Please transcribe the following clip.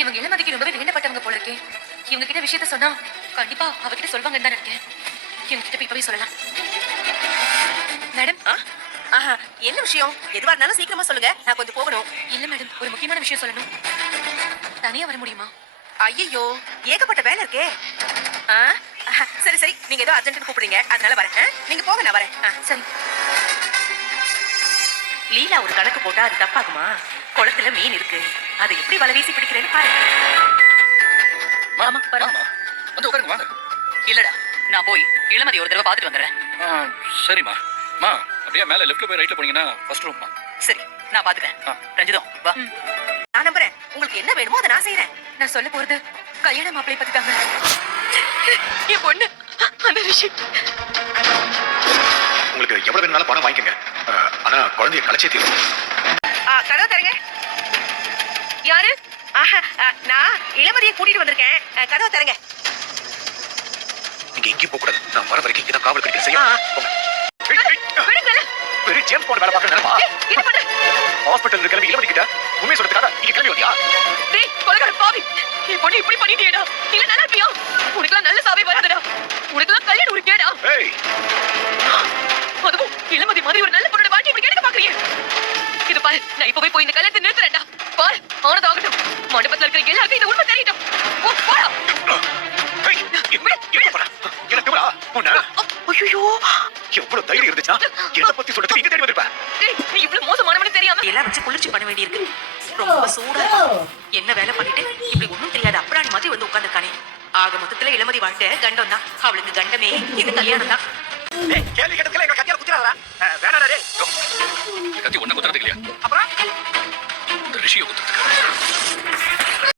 இவங்க இளமதிக்கு ரொம்பவே வேண்டப்பட்டவங்க போல இருக்கே. இவங்க கிட்ட விஷயத்த சொன்னா கண்டிப்பா அவகிட்ட சொல்வாங்கன்னு தான் நினைக்கிறேன். இவங்க கிட்ட போய் இப்பவே சொல்லலாம். மேடம், என்ன விஷயம்? எதுவா இருந்தாலும் சீக்கிரமா சொல்லுங்க, நான் கொஞ்சம் போகணும். இல்ல மேடம், ஒரு முக்கியமான விஷயம் சொல்லணும். தனியா வர முடியுமா? ஐயோ, ஏகப்பட்ட வேலை இருக்கே. சரி சரி, நீங்க ஏதோ அர்ஜென்ட் கூப்பிடுறீங்க, அதனால வரேன். நீங்க போங்க, நான் வரேன். சரி. லீலா ஒரு கணக்கு போட்டா அது தப்பாகுமா? குளத்துல மீன் இருக்கு, அதை எப்படி வலை வீசி பிடிக்கிறேன்னு பாரு. மாமா வந்து உட்காருங்க வாங்க. இல்லடா, நான் போய் இளமதி ஒரு தடவை பார்த்துட்டு வந்துடுறேன். சரிம்மா. மா அப்படியே மேல லெஃப்ட்ல போய் ரைட்ல போனீங்கன்னா ஃபர்ஸ்ட் ரூம்மா. சரி, நான் பாத்துக்கிறேன். ரஞ்சிதம் வா. நான் நம்புறேன், உங்களுக்கு என்ன வேணுமோ அதை நான் செய்யறேன். நான் சொல்ல போறது கல்யாண மாப்பிளை பத்தி தாங்க. என் பொண்ணு அந்த விஷயம். உங்களுக்கு எவ்வளவு வேணும்னாலும் பணம் வாங்கிக்கங்க. ஆனா குழந்தைய கலைச்சே தீரும். கதவை தரங்க. யாரு? நான் இளமதியை கூட்டிட்டு வந்திருக்கேன். கதவை தரங்க. நீங்க எங்கேயும் போக கூடாது. நான் வர வரைக்கும் இங்கதான் காவல் கடிக்கிற செய்யும். வெறும் ஜேம்ஸ் பாண்ட் வேலை பார்க்கற நேரமா? ஹாஸ்பிட்டல் கிளம்பி இளமதி கிட்ட உண்மையை சொல்றதுக்காக இங்க கிளம்பி வந்தியா? டேய் கொலைகார பாவி, என் பொண்ணு இப்படி பண்ணிட்டியேடா. இல்ல நல்லா இருப்பியா? உனக்குலாம் நல்ல சாவே வருதுடா. உனக்குலாம் கல்யாணம் ஒரு கேடா. ஏய், அதுவும் இளமதி மாதிரி ஒரு நல்ல பொண்ணோட வாழ்க்கை இப்படி கேட்க பாக்குறீங்க? இது பாரு, நான் இப்பவே போய் இந்த கல்யாணத்தை நிறுத்துறேன்டா. பாரு, ஆனது ஆகட்டும். மண்டபத்துல இருக்கிற எல்லாருக்கும் இந்த உண்மை தெரியட்டும். போடா. ஏய், என்ன பண்ண? என்ன திமிரா? உன்ன ஐயோ, எவ்வளவு தைரியம் இருந்துச்சா? என்ன பத்தி சொல்றதுக்கு இங்க தேடி வந்திருப்ப? டேய், நீ இவ்வளவு மோசமானவனு தெரியாம எல்லாம் வச்சு குளிர்ச்சி பண்ண வேண்டியிருக்கு. ரொம்ப சூடா இருக்கு. என்ன வேலை பண்ணிட்டு இப்படி ஒண்ணும் தெரியாத அப்புறாணி மாதிரி வந்து உட்கார்ந்துருக்கானே. ஆக மொத்தத்துல இளமதி வாழ்க்கை கண்டம் தான். அவளுக்கு கண்டமே இந்த கல்யாணம் தான். ஏய், கேள்வி கேட்டதுல எங்க கத்தியால குத்திராதடா. வேணாடா டேய். கத்தி ஒண்ணு குத்துறதுக்கு இல்லையா? அப்புறம் இந்த ரிஷியை குத்துறதுக்கு.